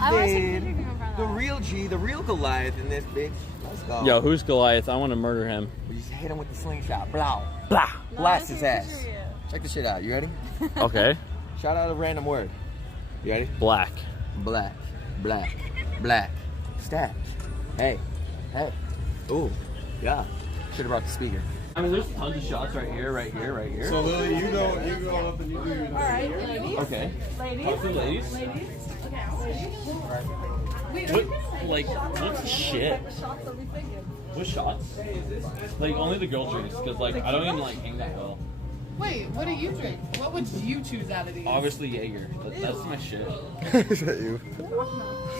Hey, babe. The real G, the real Goliath in this bitch. Let's go. Yo, who's Goliath? I want to murder him. We just hit him with the slingshot. Blah. Blah. Blast his ass. Check this shit out. You ready? Okay. Shout out a random word. You ready? Black. Black. Black. Black. Stack. Hey. Hey. Ooh. Yeah. Should have brought the speaker. I mean, there's tons of shots right here, right here, right here. So Lily, you go up and you do your thing. Alright, ladies. Okay. Ladies. Talk to the ladies. Ladies. Okay, ladies. What, like, what shit? What shots? Like, only the girl drinks, because, like, I don't even, like, hang that well. Wait, what do you drink? What would you choose out of these? Obviously, Jaeger. That's my shit. Is that you?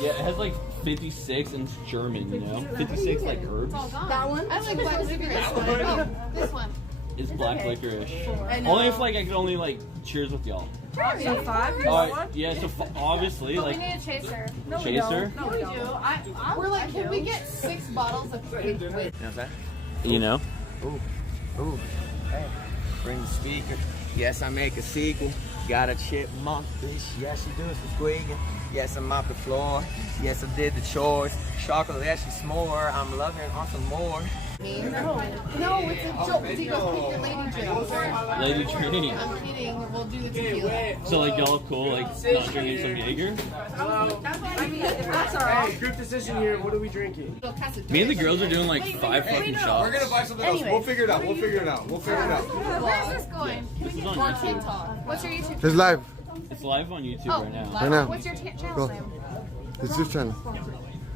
Yeah, it has, like, 56 and it's German, you know? 56, like, herbs. That one? I like black licorice. Oh, this one. It's black licorice. Only if, like, I could only, like, cheers with y'all. So 5? Yeah, so obviously, like... We need a chaser. Chaser? No, we do. We're like, can we get 6 bottles of pink with? You know what I'm saying? You know? Ooh. Ooh. Hey. Bring the speaker. Yes, I make a sequel. Got a chipmunk, bitch. Yes, she do some squeaking. Yes, I mop the floor. Yes, I did the chores. Chocolate, yes, she s'more. I'm loving on some more. No, it's a joke. You go pick your lady drink. Lady drink. I'm kidding. We'll do the tequila. So, like, y'all cool, like, not drinking some Jaeger? I mean, if that's alright. Hey, group decision here. What are we drinking? Me and the girls are doing, like, 5 fucking shots. We're gonna buy something else. We'll figure it out. We'll figure it out. Where's this going? This is on YouTube. What's your YouTube? It's live. It's live on YouTube right now. Right now. What's your channel name? It's your channel.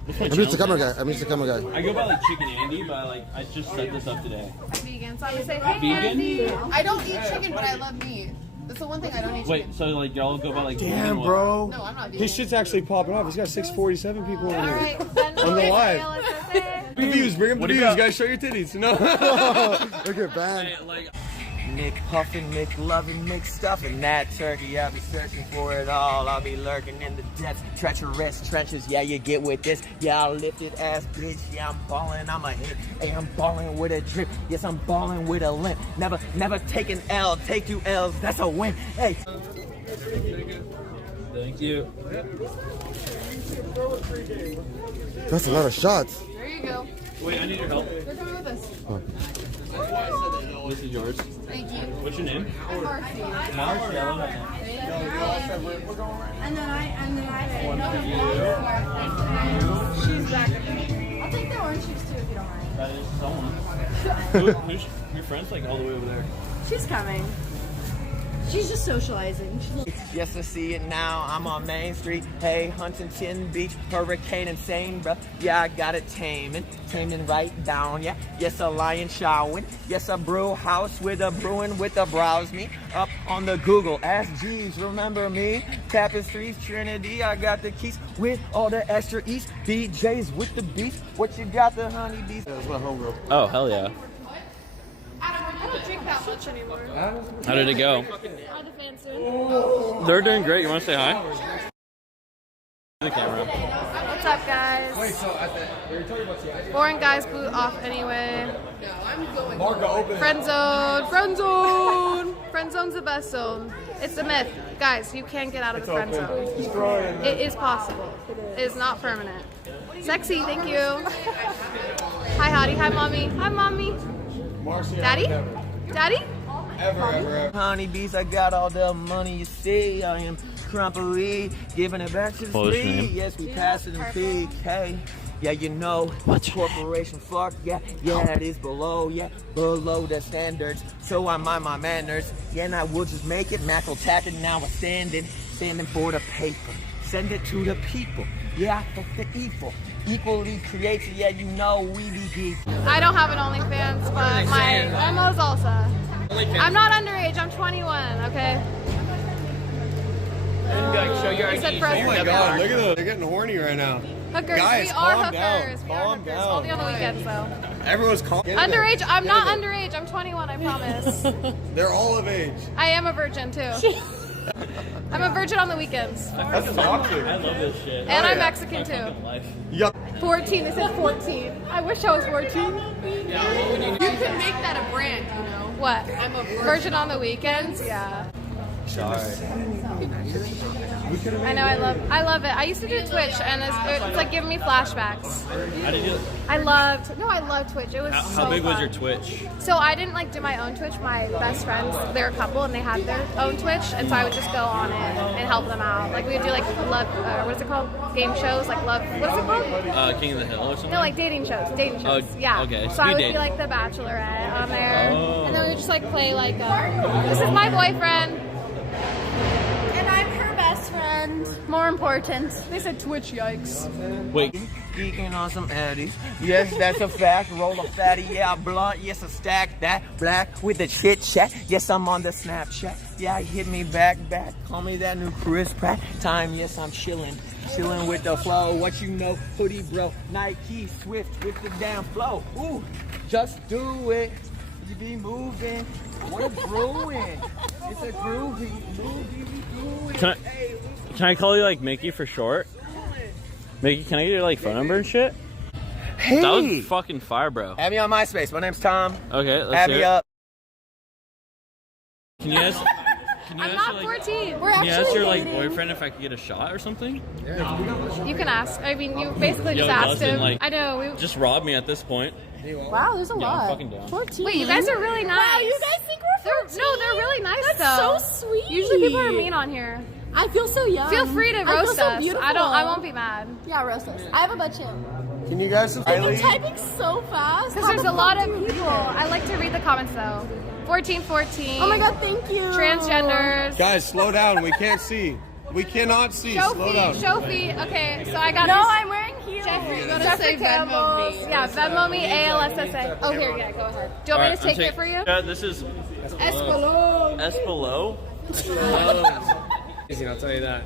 What's my I'm just a channel? camera guy. I'm just a camera guy. I go by, like, Chicken Andy, but, like, I just set this up today. Vegan. So I would say, hey, Vegan? Andy. I don't eat chicken, but I love meat. That's the one thing I don't eat Wait, chicken. so, like, y'all go by, like, Damn, vegan what? bro. No, I'm not vegan. His shit's actually popping off. He's got 647 people on All here. right. Then On the live. let's say. The views. Bring him the What views. about- Guys, show your titties. No. Look at bad. Hey, like, Nick puffin', Nick loving, Nick stuffing that turkey. I'll be searching for it all. I'll be lurking in the depths, treacherous trenches. Yeah, you get with this. Yeah, I'll lift it ass bitch. Yeah, I'm ballin', I'm a hit. Hey, I'm ballin' with a drip. Yes, I'm ballin' with a limp. Never take an L. Take 2 L's. That's a win. Hey. thank you. That's a lot of shots. There you go. Wait, I need your help. You're coming with us. This is yours. Thank you. What's your name? I'm Marcy. Marcel. And then I She's back. I'll take the orange juice too if you don't mind. That is someone. Who's your friend's, like, all the way over there? She's coming. She's just socializing. Yes, I see it now. I'm on Main Street. Hey, Huntington Beach, hurricane insane, bro. Yeah, I got it taming right down. Yeah, yes, a lion showering. Yes, a brew house with a brewing with a browse me up on the Google. Ask Jeeves, remember me? Tapestries, Trinity. I got the keys with all the extra east. DJs with the beats. What you got, the honeybees? That's my homegirl. Oh, hell yeah. I don't drink that much anymore. How did it go? All the fans soon. They're doing great. You want to say hi? The camera. What's up, guys? Wait, so at the, you're talking about Boring guys boot off anyway. No, I'm going. Marco, open. Friend zone. Friend zone. Friend zone's the best zone. It's a myth. Guys, you can get out of the friend zone. Just throw it in. It is possible. It is not permanent. Sexy, thank you. Hi, Hottie. Hi, Mommy. Hi, Mommy. Marcy, Daddy? Never. Daddy? Ever. Honeybees, I got all the money you see. I am crumply, giving it back to the What was your street. name? Yes, we pass it in PK. Yeah, you know, corporation fuck. Yeah, it is below. Yeah, below the standards. So I mind my manners. Yeah, and I will just make it. Mackerel tacking, now I'm standing for the paper. Send it to the people. Yeah, fuck the evil. Equally created, yeah, you know we be geek. I don't have an OnlyFans, but my Elmo's Salsa. I'm not underage, I'm 21, okay? Show your He said ID. present. Oh my god, look at them. They're getting horny right now. Hookers, Guys, we are calm down. hookers. We are Calm hookers. down. Only on the weekends, though. Everyone's calling. Underage, I'm not underage, I'm 21, I promise. They're all of age. I am a virgin, too. I'm a virgin on the weekends. That's toxic. I love this shit. And I'm yeah. Mexican, too. Life. Yup. 14, they said 14. I wish I was 14. You can make that a brand, you know. What? I'm a Virgin on the weekends? Yeah. Sorry. I know, I love it. I used to do Twitch, and it's like giving me flashbacks. How did you? I loved Twitch. It was so How big was fun. your Twitch? So I didn't like do my own Twitch. My best friends, they're a couple, and they had their own Twitch, and so I would just go on it and help them out. Like we would do like love, what is it called? Game shows, like love. What's it called? King of the Hill or something? No, like dating shows. Dating shows. Yeah. Okay. So I would dating. be like the Bachelorette on there, Oh. and then we would just like play like, this is my boyfriend. And I'm her best friend. More important. They said Twitch, yikes. Wait. Geeking on some Eddies. Yes, that's a fact. Roll a fatty, yeah, blunt. Yes, a stack that black with the chit chat. Yes, I'm on the Snapchat. Yeah, hit me back. Call me that new Chris Pratt. Time, yes, I'm chilling with the flow. What you know, hoodie, bro. Nike, Swift with the damn flow. Ooh, just do it. You be moving. We're brewing. It's a groovy movie. We do it. Can I call you like Mickey for short? Mickey, can I get your like phone number and shit? Hey, That was fucking fire, bro. add me on MySpace. My name's Tom. Okay, let's Add hear me it. up. Can you ask? Can you I'm ask not your, like, 14. We're Can you ask your like dating. boyfriend if I could get a shot or something? You can ask. I mean, you basically Yo, just asked Dustin, him. like- I know. Just rob me at this point. Wow, there's a Yeah, lot. I'm fucking down. 14. Wait, you guys are really nice. Wow, you guys think we're 14? No, they're really nice That's though. so sweet. Usually people are mean on here. I feel so young. Feel free to I feel roast so us. beautiful. I won't be mad. Yeah, roast us. I have a butt chin. Can you guys You're subscribe? typing so fast. Because How there's the a lot fuck of do you people. do it? I like to read the comments though. 1414. Oh my god, thank you. Transgenders. Guys, slow down. We can't see. We cannot see. Show Slow feet. down. Show feet. Okay, so I got No, this. I'm wearing heels. Jeffrey Campbell's. Yeah, Venmo me ALSSA. Oh, here, yeah, go ahead. Do you want me to take it for you? Yeah, this is Espolo. I'll tell you that.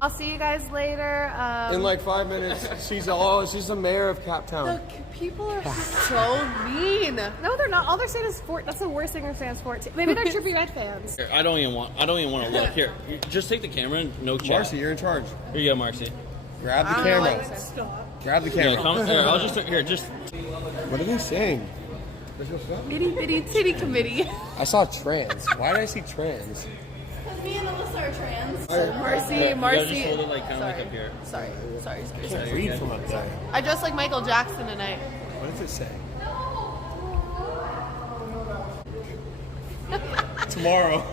I'll see you guys later. In like 5 minutes, she's the mayor of Cap Town. People are so mean. No, they're not. All they're saying is that's the worst thing they're saying is 14. Maybe they're Trippy Red fans. Here, I don't even want to look. Here, you just take the camera and no chat. Marcy, you're in charge. Here you go, Marcy. Grab the camera. Grab the Yeah, camera. come here. I'll just just. What are they saying? Itty bitty titty committee. I saw trans. Why did I see trans? Me and Alyssa are trans. Marcy. You gotta just hold it like kind of like up here. Sorry. Read from outside. I dressed like Michael Jackson tonight. What does it say? Tomorrow.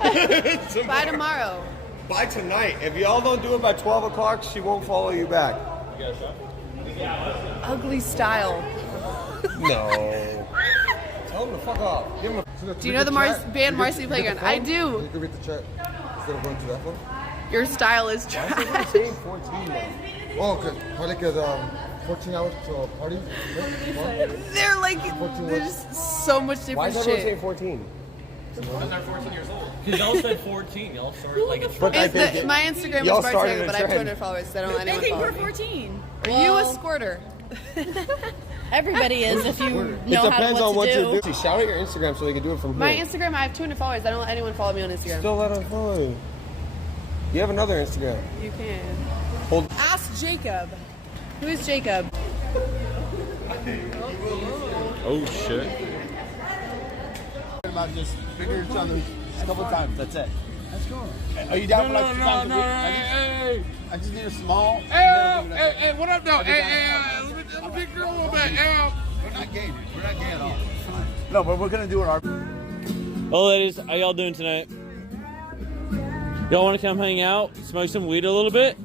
By tomorrow. By tonight. If y'all don't do it by 12 o'clock, she won't follow you back. You got a shot? Ugly style. No. Tell him to fuck off. Give him a, Do you know the band Marcy Playground? I do. You can read the chat instead of going to that one. Your style is Why is trash. everyone saying 14 though? Oh, because probably because 14 hours to a party. They're like, 14 there's so much Why different is everyone saying shit. 14? Because they're 14 years old. Because y'all said 14. Y'all started like it's. But I think It's my Instagram y'all is started Bartego, a but I have trend. 200 followers, so I don't let anyone follow me. 14. Are you a squirter? Everybody is if you It know depends on what to you're do. doing. Shout out your Instagram so they can do it from My here. Instagram, I have 200 followers. I don't let anyone follow me on Instagram. Still let them follow you. You have another Instagram. You can. Hold. Ask Jacob. Who is Jacob? Oh shit. About just figure each other a couple times. That's it. Let's go. Are you down for like 2 times a week? I just need a small. Hey, what up, though? Let me big girl a little bit. We're not gay. We're not gay at all. No, but we're gonna do it our. Well, ladies, how y'all doing tonight? Y'all want to come hang out, smoke some weed a little bit?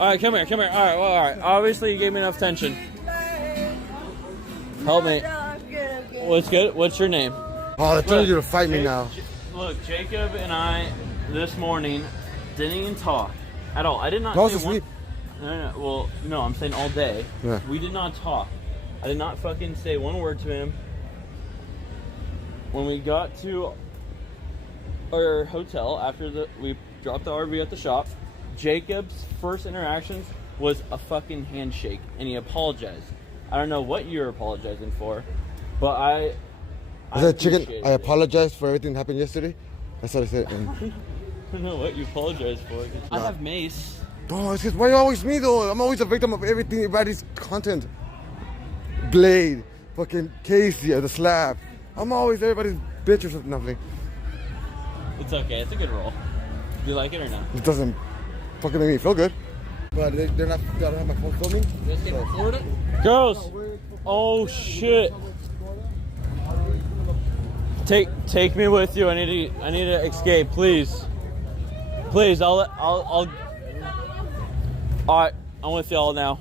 All right, come here. All right, well, all right. Obviously, you gave me enough attention. Help me. What's good? What's your name? Oh, they're telling you to fight me now. Look, Jacob and I this morning didn't even talk at all. I did not Go say to sleep. No. Well, no, I'm saying all day. Yeah. We did not talk. I did not fucking say one word to him. When we got to our hotel after we dropped the RV at the shop, Jacob's first interactions was a fucking handshake, and he apologized. I don't know what you're apologizing for, but I said, chicken, appreciate I it. apologize for everything that happened yesterday. That's what I said. And, I don't know what you apologize for. I have mace. oh, it's just, why always me though? I'm always a victim of everything, everybody's content. Blade, fucking Casey, the slap. I'm always everybody's bitch or something. It's okay. It's a good roll. Do you like it or not? It doesn't fucking make me feel good. But they don't have my phone filming. So. Girls! Oh shit! Take me with you. I need to escape, please. Please, I'll. All right, I'm with y'all now.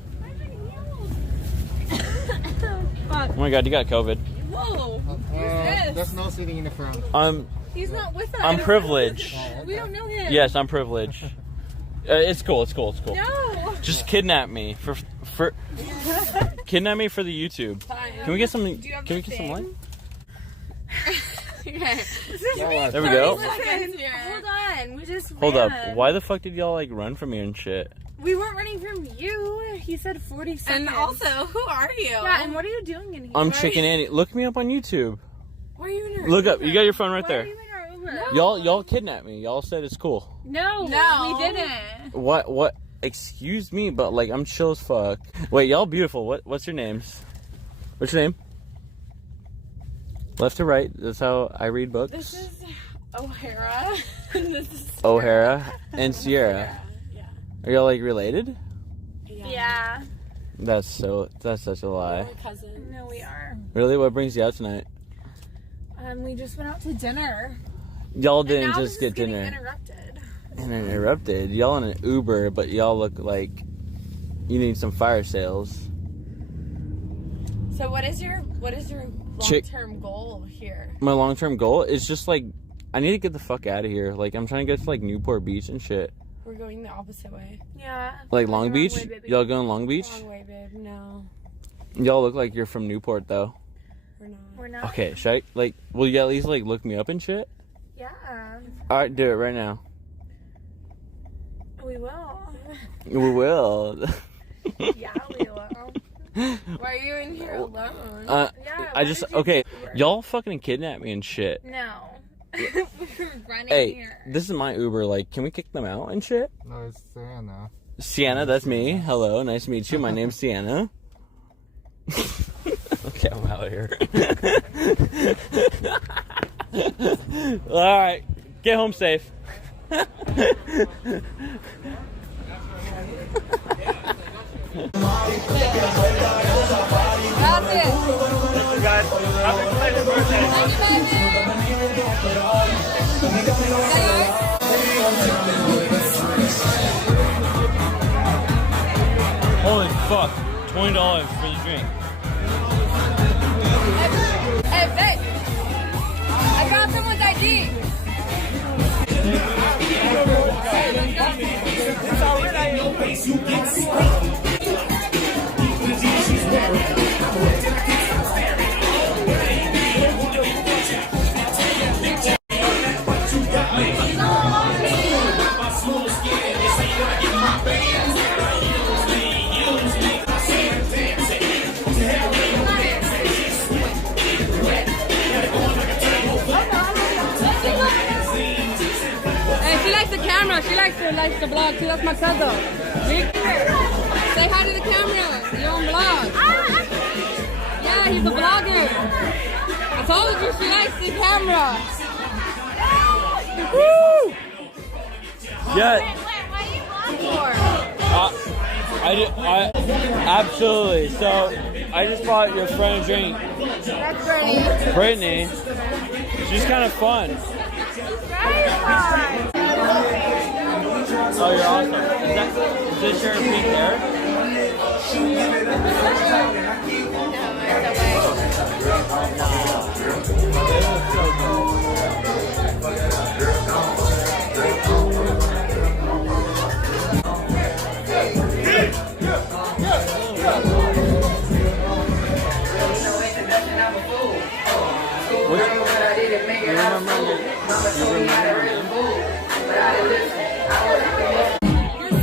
Oh my God, you got COVID. Whoa. Who's this? There's no sitting in the front. He's not with us. I'm privileged. We don't know him. Yes, I'm privileged. It's cool. No. Just kidnap me for kidnap me for the YouTube. Fine. Can we get some? Do you have Can we the get some light? Okay. There we go. Hold on. We just Hold ran. up. Why the fuck did y'all like run from me and shit? We weren't running from you. He said 40 seconds. And also, who are you? Yeah, and what are you doing in here? I'm Chicken Andy. Look me up on YouTube. Why are you in our Look up. Uber? You got your phone right Why there. Are you in our Uber? Y'all kidnapped me. Y'all said it's cool. No, we didn't. What? Excuse me, but like I'm chill as fuck. Wait, y'all beautiful. What's your names? What's your name? Left to right. That's how I read books. This is O'Hara. This is O'Hara and Sierra. Yeah. Are y'all like related? Yeah. That's such a lie. We're cousins. No, we are. Really? What brings you out tonight? We just went out to dinner. Y'all And didn't now just this get is getting dinner. Interrupted. Y'all in an Uber, but y'all look like you need some fire sales. So what is your long-term goal here? My long-term goal is just like I need to get the fuck out of here. Like I'm trying to get to like Newport Beach and shit. We're going the opposite way. Yeah. Like Long Beach? Way, baby. Y'all going Long Beach? Wrong way, babe. No. Y'all look like you're from Newport though. We're not. Okay, should I like will you at least like look me up and shit? Yeah. Alright, do it right now. We will. We will. Yeah, we will. Why are you in here alone? I just okay. Y'all fucking kidnapped me and shit. No. We were running Hey, here. this is my Uber. Like, can we kick them out and shit? No, it's Sienna. Sienna, that's me. Hello, nice to meet you. My name's Sienna. Okay, I'm out of here. All right, get home safe. Holy fuck, $20 for the drink. Hey, babe. I got someone's ID. Hey, she likes the camera. She likes the vlog too. That's my cousin. Say hi to the camera. You're on vlog. Yeah, he's a vlogger. I told you she likes the camera. Woo! Yeah. I absolutely. So I just bought your friend a drink. That's Brittany. She's kind of fun. Oh, you're awesome. Is this your pink hair? She's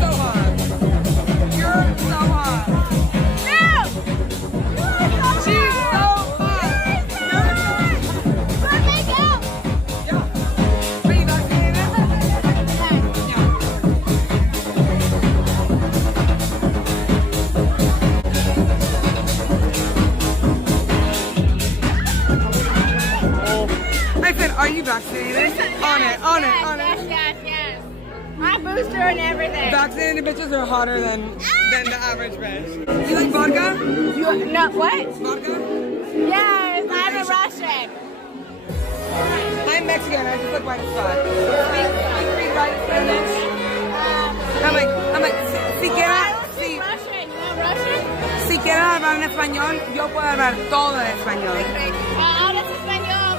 so hot. On it, Yes, on it. yes, yes, yes. I booster and everything. Vaccinated bitches are hotter than the average bitch. You like vodka? No, what? Vodka? Yes, I'm a Russian. I'm Mexican. I just look white as fuck. Speak white Spanish. I'm like, si quiera, si, Russian, you know Russian? si quiera hablar en español, yo puedo hablar todo en español. Hablas español.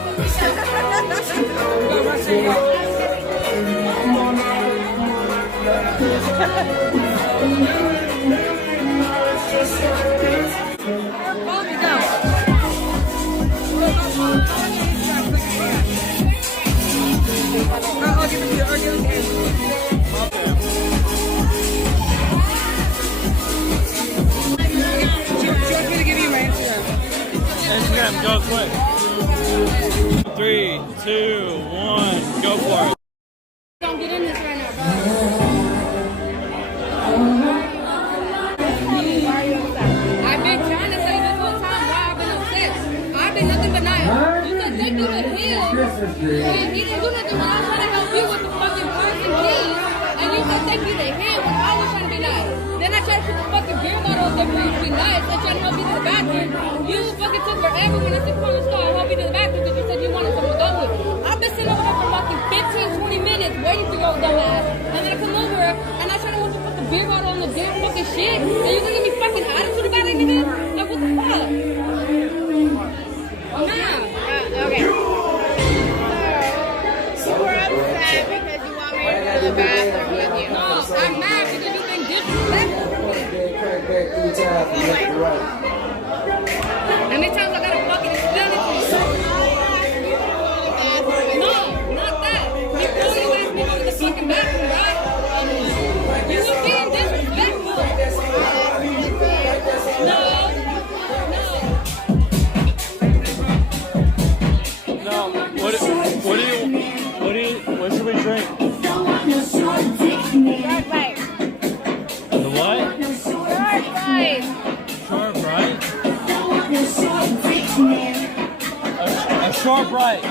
Go Russian, go. Follow me, go. I'll give it to you. I'll give it to you. She wants me to give you my Instagram. Instagram, go quick. 3, 2, 1, go for it. Don't get in this right now, bro. I've been trying to say this whole time why I've been upset. I've been nothing but nice. You said take you to him. And he didn't do nothing when I was trying to help you with the fucking purse and keys. And you said take you to him when I was trying to be nice. Then I tried to put the fucking beer bottle there for you to be nice. I tried to help you to the bathroom. You fucking took forever when I said come on, let's go. I'll help you to the bathroom because you said you wanted someone to go with. I've been sitting over there for fucking 15, 20 minutes waiting for your dumbass. And then I come over and I try to help you put the beer bottle on the damn fucking shit. And you're gonna give me fucking attitude about it, nigga? Like, what the fuck? Nah. Okay. So you were upset because you want me to go to the bathroom with you. No, I'm mad because you've been disrespectful. How many times I gotta fucking explain it to you? No, not that. Before you asked me to go to the fucking bathroom, right? You were being disrespectful. No, what should we drink? Short bite. The what? Short bite. Short bright? A short bright.